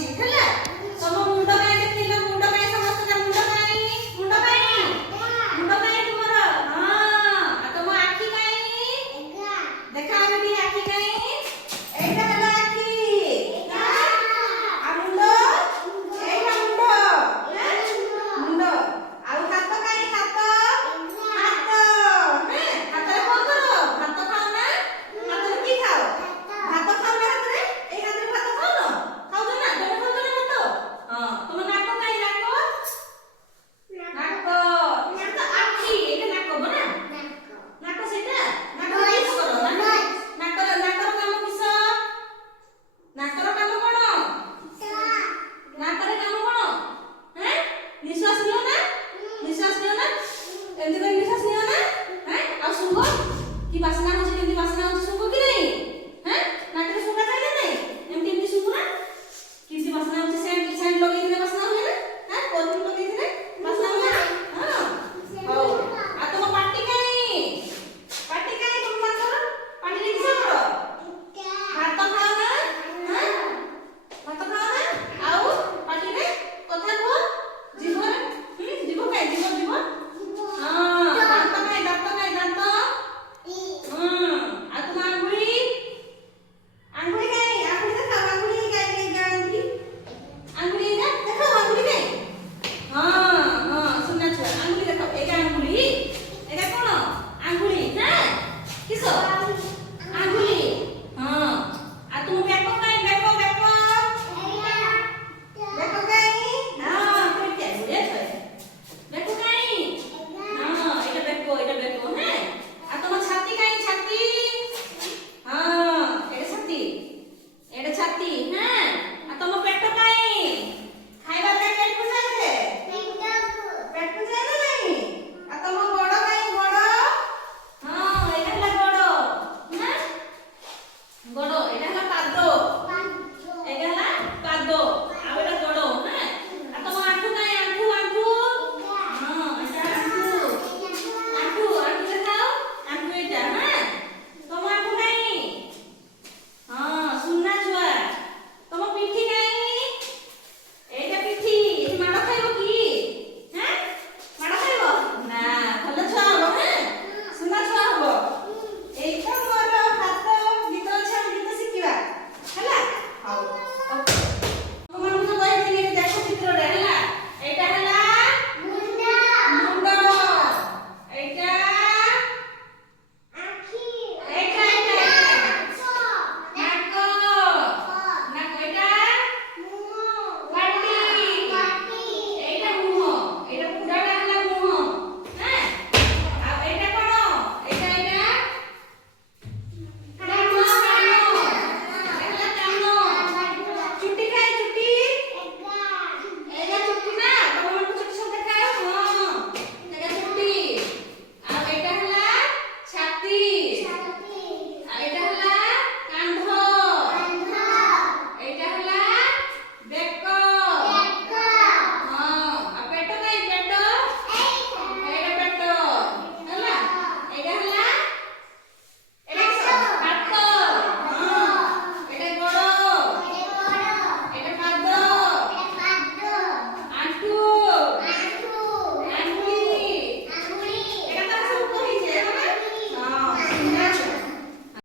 ଅଛି ହେଲା। ତମ ମୁଣ୍ଡ କାଇଁ ଦେଖିଲ? ମୁଣ୍ଡ କାଇଁ ସମସ୍ତେ ମୁଣ୍ଡ କାଇଁ? ମୁଣ୍ଡ କାଇଁ? ମୁଣ୍ଡ କାଇଁ ତୁମର? ହଁ। ଆଉ ତମ ଆଖି କାଇଁ? ଦେଖା ଏଠି ଆଖି କାଇଁ? ଏଇଟା ହେଲା ଆଖି। ଆଉ ମୁଣ୍ଡ? ଏଇଟା ମୁଣ୍ଡ। ମୁଣ୍ଡ। ଆଉ ହାତ କାଇଁ? ହାତ? ହାତ। ହାତରେ କଣ କର? ଭାତ ଖାଅ ନା? ହାତରେ କି ଖାଅ? ଭାତ ଖାଅ ନା ହାତରେ? ଏଇ ହାତରେ ଭାତ ଖାଉନ? ଖାଉଛ ନା? ତମେ ଖାଉଛ ନା ଭାତ? ହଁ। ତମ ନାକ କାଇଁ? ନାକ? ନାକ। ସେଇଟା ତ ଆଖି। ଏଇଟା ନାକ ହବ ନା? ନାକ ସେଇଟା? ନାକ କିସ କର? ନାକର କାମ କିସ? ନାକର କାମ କଣ? ନାକରେ କାମ କଣ? ନିଶ୍ୱାସ ନିଅ ନା? ନିଶ୍ୱାସ ନିଅ ନା? ଏମିତି କରି ନିଶ୍ୱାସ ନିଅ ନା? ଆଉ ଶୁଙ୍ଘ? କି ବାସ୍ନା ହଉଛି? କେମିତି ବାସ୍ନା ହଉଛି? ଶୁଙ୍ଘ କି ନାହିଁ? ନାକରେ ଶୁଙ୍ଘା ଥାଏ ନା ନାହିଁ? ଏମିତି ଶୁଙ୍ଘ ନା? କେମିତି ବାସ୍ନା ହଉଛି? ସେଣ୍ଟ ଲଗେଇଥିଲେ ବାସ୍ନା ହୁଏ ନା? ପରଫ୍ୟୁମ୍ ଲଗେଇଥିଲେ ବାସ୍ନା ହୁଏ ନା? ହଁ। ହଉ। ଆଉ ତମ ପାଟି କାଇଁ? ପାଟି କାଇଁ ତମମାନଙ୍କର? ପାଟିରେ କିସ କର? ଭାତ ଖାଅ ନା? ଭାତ ଖାଅ ନା? ଆଉ ପାଟିରେ କଥା କୁହ? ଜିଭରେ? ଜିଭ କାଇଁ? ଜିଭ? ହଁ। ଦାନ୍ତ କାଇଁ? ଦାନ୍ତ? ଆଉ ତୁମ ଆଙ୍ଗୁଳି? ଆଙ୍ଗୁଳି କାଇଁ? ଆଙ୍ଗୁଳି ଦେଖାଅ। ଆଙ୍ଗୁଳି କାଇଁ? ଆଙ୍ଗୁଳି ଏଇଟା ଦେଖାଅ। ଆଙ୍ଗୁଳି କାଇଁ? ହଁ ସୁନା ଛୁଆ ଆଙ୍ଗୁଳି ଦେଖାଅ। ଏଇଟା ଆଙ୍ଗୁଳି? ଏଇଟା କଣ? ଆଙ୍ଗୁଳି ନା? କିସ? ଆଙ୍ଗୁଳି। ହଁ। ଆଉ ତୁମ ବେକ କାଇଁ? ବେକ କାଇଁ? କୋଇଠି ଆଙ୍ଗୁଳି ଥାଏ? ବେକ କାଇଁ? ଏଇଟା ବେକ। ଆଉ ତମ ଛାତି କାଇଁ? ଛାତି? ଏଇଟା ଛାତି। ଆଉ ତମ ପେଟ କାଇଁ? ଖାଇବା ପାଇଁ ପେଟକୁ ଯାଏ? ପେଟକୁ ଯାଏ ନା ନାହିଁ? ଆଉ ତମ ଗୋଡ଼ କାଇଁ? ଗୋଡ଼? ଏଇଟା ହେଲା ଗୋଡ଼। ଗୋଡ଼। ଏଇଟା ହେଲା